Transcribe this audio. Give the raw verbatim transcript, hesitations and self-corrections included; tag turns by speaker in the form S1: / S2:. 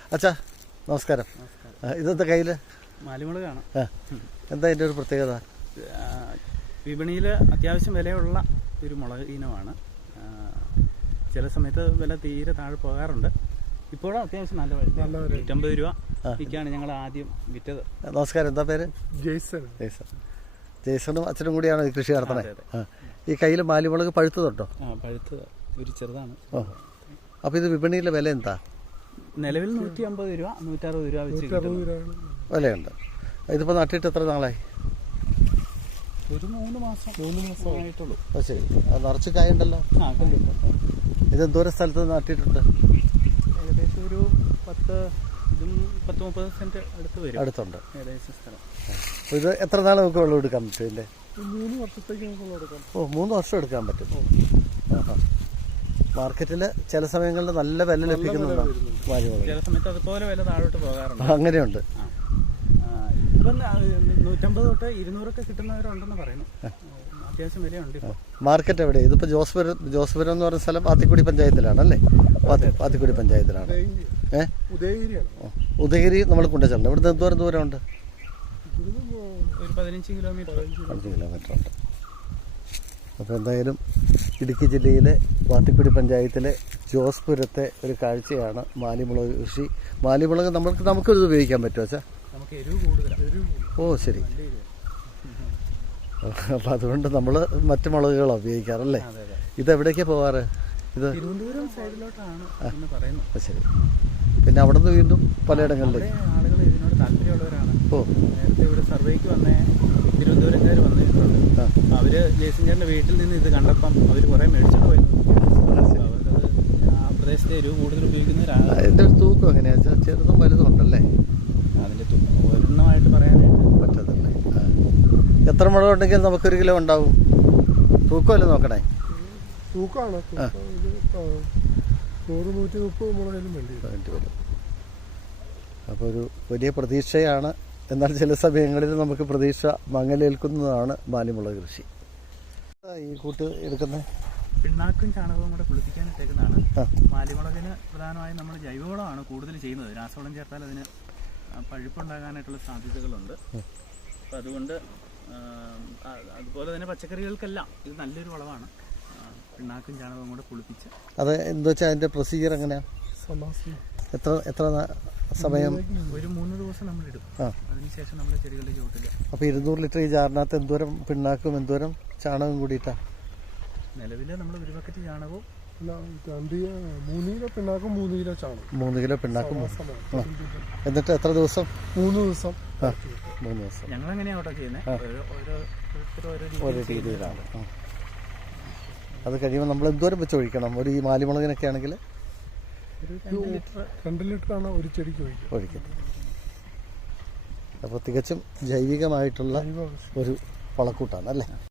S1: അച്ഛാ നമസ്കാരം. ഇതെന്താ കയ്യിൽ?
S2: മാലിമുളകാണ്.
S1: എന്താ ഇതിൻ്റെ ഒരു പ്രത്യേകത?
S2: വിപണിയിൽ അത്യാവശ്യം വിലയുള്ള ഒരു മുളക് ഇനമാണ്. ചില സമയത്ത് വില തീരെ താഴെ പോകാറുണ്ട്. ഇപ്പോഴും അത്യാവശ്യം നല്ല വില, നൂറ്റമ്പത് രൂപ ഒക്കെയാണ് ഞങ്ങൾ ആദ്യം വിറ്റത്.
S1: നമസ്കാരം, എന്താ പേര്?
S3: ജെയ്സൺ.
S1: ജെയ്സൺ ജെയ്സണും അച്ഛനും കൂടിയാണ് ഈ കൃഷി നടത്തണേ. ഈ കയ്യിൽ മാലിമുളക് പഴുത്തതുണ്ടോ?
S2: ആ, പഴുത്തത് ഒരു ചെറുതാണ്.
S1: ഓ, അപ്പോൾ ഇത് വിപണിയിലെ വില എന്താ?
S2: നിലവിൽ നൂറ്റി അമ്പത് രൂപ നൂറ്ററുപത് രൂപ വെച്ച്
S1: വിലയുണ്ട്. ഇതിപ്പോൾ നട്ടിട്ട് എത്ര നാളായി?
S2: ഒരു മൂന്ന് മാസം മൂന്ന് മാസം ആയിട്ടുള്ളൂ.
S1: ഓ ശരി. അത് നിറച്ച് കായുണ്ടല്ലോ.
S2: ആ,
S1: ഇത് എന്തോരം സ്ഥലത്ത് നട്ടിട്ടുണ്ട്?
S2: ഏകദേശം ഒരു പത്ത് ഇതും പത്ത് മുപ്പത് സെന്റ് അടുത്ത് വരും.
S1: അടുത്തുണ്ട്
S2: ഏകദേശം സ്ഥലം.
S1: ഇത് എത്ര നാൾ നമുക്ക് വെള്ളം എടുക്കാൻ പറ്റും ഇതിൻ്റെ?
S3: മൂന്ന് വർഷത്തേക്ക് നമുക്ക് വെള്ളം എടുക്കാം.
S1: ഓ, മൂന്ന് വർഷം എടുക്കാൻ പറ്റും. ആഹാ. മാർക്കറ്റിൽ ചില സമയങ്ങളിൽ നല്ല വില ലഭിക്കുന്നുണ്ടോ മാലിമുളക്?
S2: ചില സമയത്ത് അതുപോലെ വില താഴോട്ട് പോകാറുണ്ട്.
S1: അങ്ങനെയുണ്ട്.
S2: ഇപ്പം നൂറ്റമ്പത് തൊട്ട് ഇരുന്നൂറൊക്കെ കിട്ടുന്നവരുണ്ടെന്ന് പറയുന്നു. അത്യാവശ്യം വിലയുണ്ട് ഇപ്പോൾ.
S1: മാർക്കറ്റ് എവിടെ? ഇതിപ്പോൾ ജോസ്പുരം ജോസ്പുരം എന്ന് പറയുന്ന സ്ഥലം ആത്തിക്കുടി പഞ്ചായത്തിലാണല്ലേ? ആത്തിക്കുടി പഞ്ചായത്തിലാണ്. ഏ ഉദയഗിരി നമ്മൾ കൊണ്ടുവച്ചിട്ടുണ്ട്. ഇവിടുന്ന് എന്തോരം ദൂരമുണ്ട്?
S2: ഒരു പതിനഞ്ച് കിലോമീറ്റർ
S1: അഞ്ച് കിലോമീറ്റർ ഉണ്ട്. അപ്പോൾ എന്തായാലും ഇടുക്കി ജില്ലയിലെ വാത്തിക്കുടി പഞ്ചായത്തിലെ ജോസ്പുരത്തെ ഒരു കാഴ്ചയാണ് മാലിമുളക് കൃഷി. മാലിമുളക് നമ്മൾക്ക് നമുക്കിത് ഉപയോഗിക്കാൻ പറ്റുമോ വെച്ചാൽ?
S2: നമുക്ക് എരിവ് കൂടുതലാണ്.
S1: ഓ ശരി. അപ്പം അതുകൊണ്ട് നമ്മൾ മറ്റു മുളകുകളാണ് ഉപയോഗിക്കാറല്ലേ? ഇതെവിടേക്കാണ് പോവാറ്? ഇത്
S2: തിരുവനന്തപുരം സൈഡിലോട്ടാണ് എന്ന് പറയുന്നു.
S1: ശരി. പിന്നെ അവിടെ നിന്ന് വീണ്ടും പലയിടങ്ങളിലേക്ക്
S2: ആളുകൾ ഇതിനോട് താല്പര്യമുള്ളവരാണ്.
S1: ഓ,
S2: നേരത്തെ ഇവിടെ സർവേക്ക് വന്നേ തിരുവനന്തപുരംകാർ വന്നിട്ടുണ്ട്. അവര് ജയസിംഗറിന്റെ വീട്ടിൽ നിന്ന് ഇത് കണ്ടപ്പം അവർ കുറെ മേടിച്ചിട്ട് പോയി. അവർക്കത് ആ പ്രദേശത്തെ എരിവ് കൂടുതൽ ഉപയോഗിക്കുന്നവരാണ്.
S1: അതിൻ്റെ ഒരു തൂക്കം എങ്ങനെയാ വെച്ചാൽ ചെറുതും വലുതും ഉണ്ടല്ലേ?
S2: അതിന്റെ ഒരെണ്ണമായിട്ട് പറയാനായിട്ട്
S1: പറ്റതല്ലേ? എത്ര മുളക് ഉണ്ടെങ്കിൽ നമുക്കൊരു കിലോ ഉണ്ടാവും? തൂക്കമല്ലേ നോക്കണേ?
S3: തൂക്കമാണ്. നൂറ് നൂറ്റി മുപ്പത് മുളകിലും വേണ്ടി
S1: വരും. അപ്പോൾ ഒരു വലിയ പ്രതീക്ഷയാണ്. എന്നാൽ ചില സമയങ്ങളിൽ നമുക്ക് പ്രതീക്ഷ മങ്ങലേൽക്കുന്നതാണ് മാലിമുളക് കൃഷി. ഈ കൂട്ട് എടുക്കുന്നത്
S2: പിണ്ണാക്കും ചാണകവും കൂടെ കുളിപ്പിക്കാനിട്ടേക്കുന്നതാണ്. മാലിമുളകിന് പ്രധാനമായും നമ്മൾ ജൈവവളമാണ് കൂടുതൽ ചെയ്യുന്നത്. രാസവളം ചേർത്താൽ അതിന് പഴുപ്പുണ്ടാകാനായിട്ടുള്ള സാധ്യതകളുണ്ട്. അപ്പം അതുകൊണ്ട് അതുപോലെ തന്നെ പച്ചക്കറികൾക്കെല്ലാം ഇത് നല്ലൊരു വളമാണ്. പിണ്ണാക്കും ചാണകവും കൂടെ കുളിപ്പിച്ച്
S1: അത് എന്താ വെച്ചാൽ അതിൻ്റെ പ്രൊസീജിയർ എങ്ങനെയാണ്? എത്ര എത്ര സമയം?
S2: ഒരു മൂന്ന് ദിവസം നമ്മൾ ഇടും. അതിനുശേഷം നമ്മൾ ചെടികളുടെ ചുവട്ടിൽ.
S1: അപ്പോൾ ഇരുന്നൂറ് ലിറ്റർ ഈ ജാറിനകത്ത് എന്തോരം പിണ്ണാക്കും എന്തോരം ചാണകം കൂടിയിട്ടാണ്?
S2: നിലവിൽ നമ്മൾ ഒരു ബക്കറ്റ് ചാണകവും
S3: മൂന്ന് കിലോ പിണ്ണാക്കും മൂന്ന് കിലോ ചാണകം
S1: മൂന്ന് കിലോ പിണ്ണാക്കും. എന്നിട്ട് എത്ര ദിവസം?
S3: മൂന്ന് ദിവസം.
S1: ആ, മൂന്ന് ദിവസം.
S2: ഞങ്ങൾ എങ്ങനെയാണ് അവിടെ ചെയ്യുന്നത്?
S1: ഓരോ രീതിയിലാണ്. അത് കഴിയുമ്പോൾ നമ്മൾ എന്തോരം വെച്ച് ഒഴിക്കണം? ഒരു ഈ മാലിമുളകിനൊക്കെ ആണെങ്കിൽ
S3: രണ്ട് ലിറ്ററാണ് ഒരു ചെടിക്ക് ഒഴിക്കുക
S1: ഒഴിക്കുന്നത്. അപ്പോൾ തികച്ചും ജൈവികമായിട്ടുള്ള ഒരു വളക്കൂട്ടാണ് അല്ലേ?